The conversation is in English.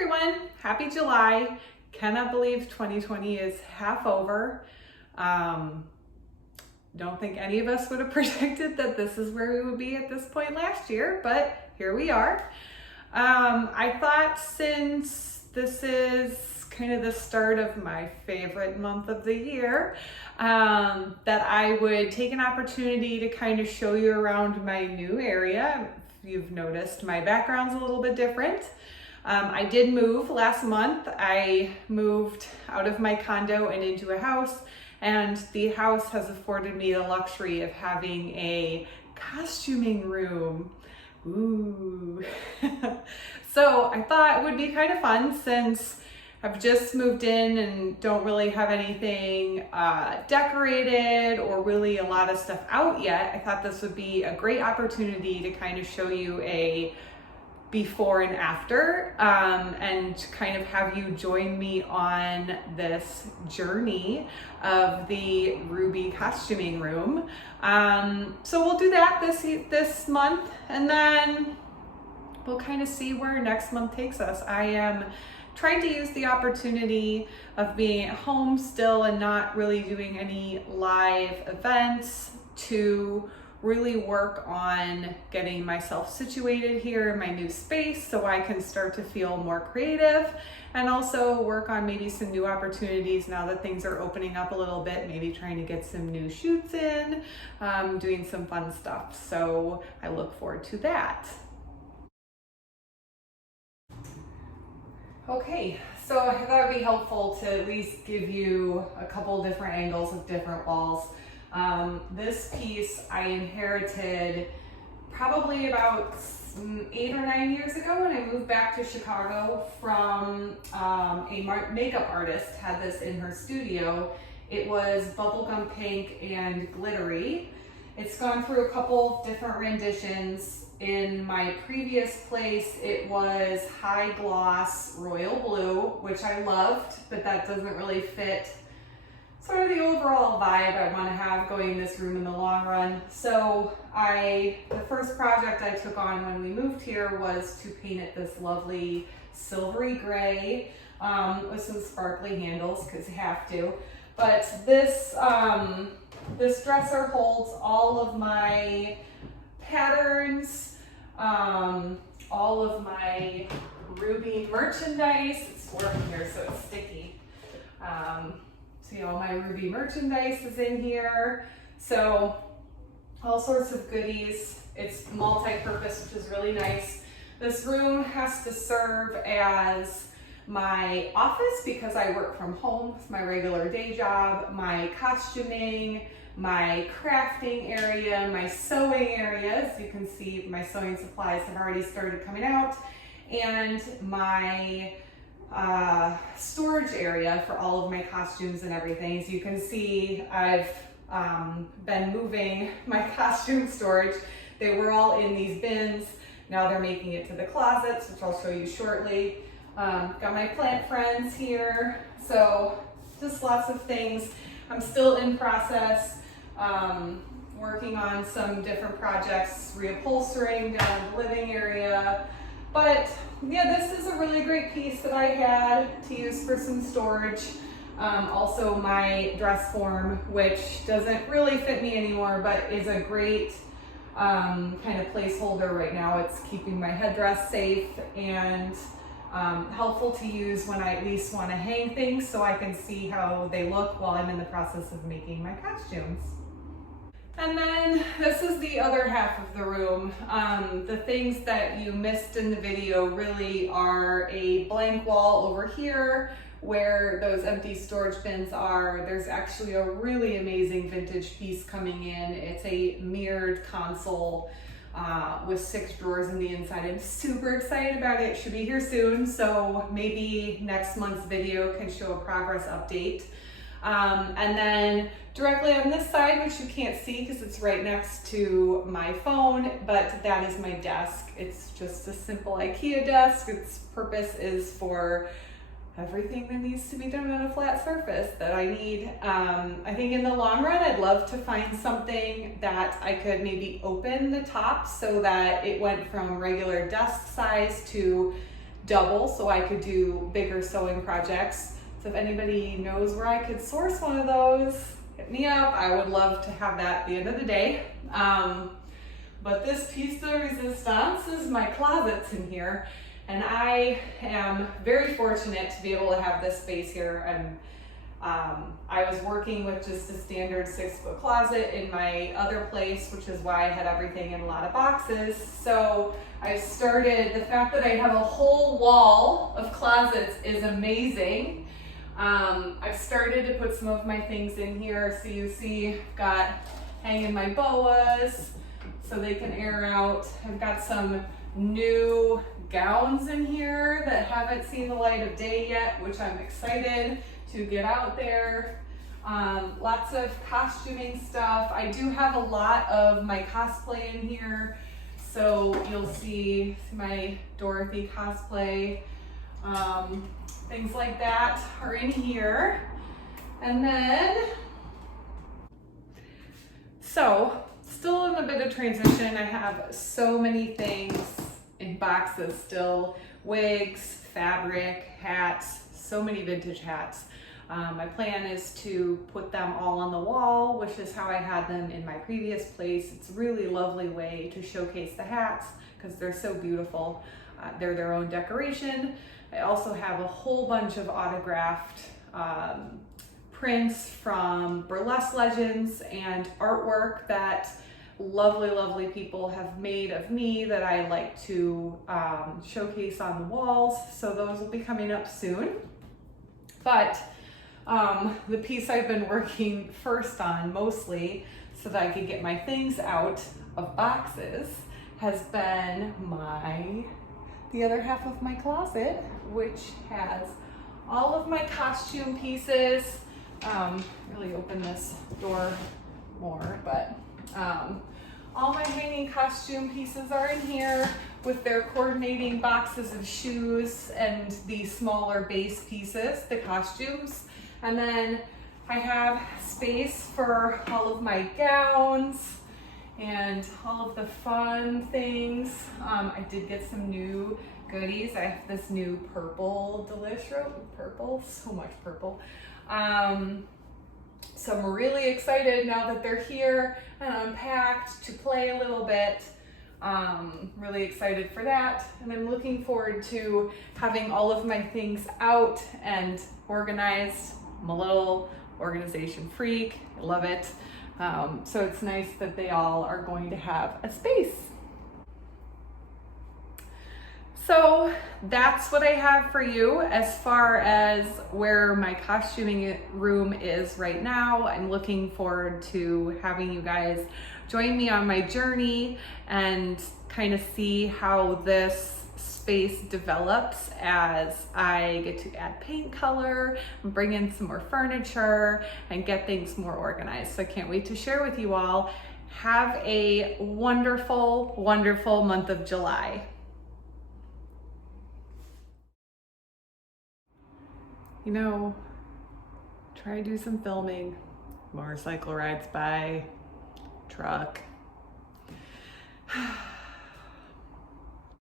everyone, happy July. Cannot believe 2020 is half over. Don't think any of us would have predicted that this is where we would be at this point last year, but here we are. I thought since this is kind of the start of my favorite month of the year, that I would take an opportunity to kind of show you around my new area. If you've noticed, my background's a little bit different. I did move last month. I moved out of my condo and into a house, and the house has afforded me the luxury of having a costuming room. Ooh. So I thought it would be kind of fun since I've just moved in and don't really have anything decorated or really a lot of stuff out yet. I thought this would be a great opportunity to kind of show you a before and after, and kind of have you join me on this journey of the Ruby costuming room. So we'll do that this month, and then we'll kind of see where next month takes us. I am trying to use the opportunity of being at home still and not really doing any live events to really work on getting myself situated here in my new space so I can start to feel more creative, and also work on maybe some new opportunities now that things are opening up a little bit, maybe trying to get some new shoots in, doing some fun stuff. So I look forward to that. Okay, so I thought it would be helpful to at least give you a couple different angles of different walls. This piece I inherited probably about 8 or 9 years ago when I moved back to Chicago from a makeup artist. Had this in her studio. It was bubblegum pink and glittery. It's gone through a couple different renditions. In my previous place, it was high gloss royal blue, which I loved, but that doesn't really fit sort of the overall vibe I want to have going in this room in the long run. So the first project I took on when we moved here was to paint it this lovely silvery gray with some sparkly handles, because you have to. But this dresser holds all of my patterns, all of my Ruby merchandise. It's warm here, so it's sticky. So all my Ruby merchandise is in here. So all sorts of goodies. It's multi-purpose, which is really nice. This room has to serve as my office because I work from home. It's my regular day job, my costuming, my crafting area, my sewing area. As you can see, my sewing supplies have already started coming out, and my storage area for all of my costumes and everything. As you can see, I've been moving my costume storage. They were all in these bins. Now they're making it to the closets, which I'll show you shortly. Got my plant friends here. So just lots of things. I'm still in process, working on some different projects, reupholstering down in the living area. But yeah, this is a really great piece that I had to use for some storage. Also my dress form, which doesn't really fit me anymore, but is a great kind of placeholder right now. It's keeping my headdress safe and helpful to use when I at least want to hang things so I can see how they look while I'm in the process of making my costumes. And then this is the other half of the room. The things that you missed in the video really are a blank wall over here where those empty storage bins are. There's actually a really amazing vintage piece coming in. It's a mirrored console with 6 drawers in the inside. I'm super excited about it. It should be here soon, so maybe next month's video can show a progress update. And then directly on this side, which you can't see because it's right next to my phone, but that is my desk. It's just a simple IKEA desk. Its purpose is for everything that needs to be done on a flat surface that I need. I think in the long run, I'd love to find something that I could maybe open the top so that it went from regular desk size to double so I could do bigger sewing projects. So if anybody knows where I could source one of those, hit me up. I would love to have that at the end of the day. But this piece de resistance is my closets in here. And I am very fortunate to be able to have this space here. And I was working with just a standard 6-foot closet in my other place, which is why I had everything in a lot of boxes. So I started, the fact that I have a whole wall of closets is amazing. I've started to put some of my things in here. So you see, I've got hanging my boas so they can air out. I've got some new gowns in here that haven't seen the light of day yet, which I'm excited to get out there. Lots of costuming stuff. I do have a lot of my cosplay in here. So you'll see my Dorothy cosplay. Things like that are in here. And then, so still in a bit of transition. I have so many things in boxes still. Wigs, fabric, hats, so many vintage hats. My plan is to put them all on the wall, which is how I had them in my previous place. It's a really lovely way to showcase the hats because they're so beautiful. They're their own decoration. I also have a whole bunch of autographed prints from Burlesque legends and artwork that lovely, lovely people have made of me that I like to showcase on the walls. So those will be coming up soon. But the piece I've been working first on mostly so that I could get my things out of boxes has been the other half of my closet, which has all of my costume pieces. Really open this door more, but all my hanging costume pieces are in here with their coordinating boxes of shoes and the smaller base pieces, the costumes. And then I have space for all of my gowns and all of the fun things. I did get some new goodies. I have this new purple delish robe, purple, so much purple. So I'm really excited now that they're here and unpacked to play a little bit. Really excited for that. And I'm looking forward to having all of my things out and organized. I'm a little organization freak, I love it. So it's nice that they all are going to have a space. So that's what I have for you as far as where my costuming room is right now. I'm looking forward to having you guys join me on my journey and kind of see how this space develops as I get to add paint color and bring in some more furniture and get things more organized. So I can't wait to share with you all. Have a wonderful, wonderful month of July. You know, try to do some filming. Motorcycle rides by, truck.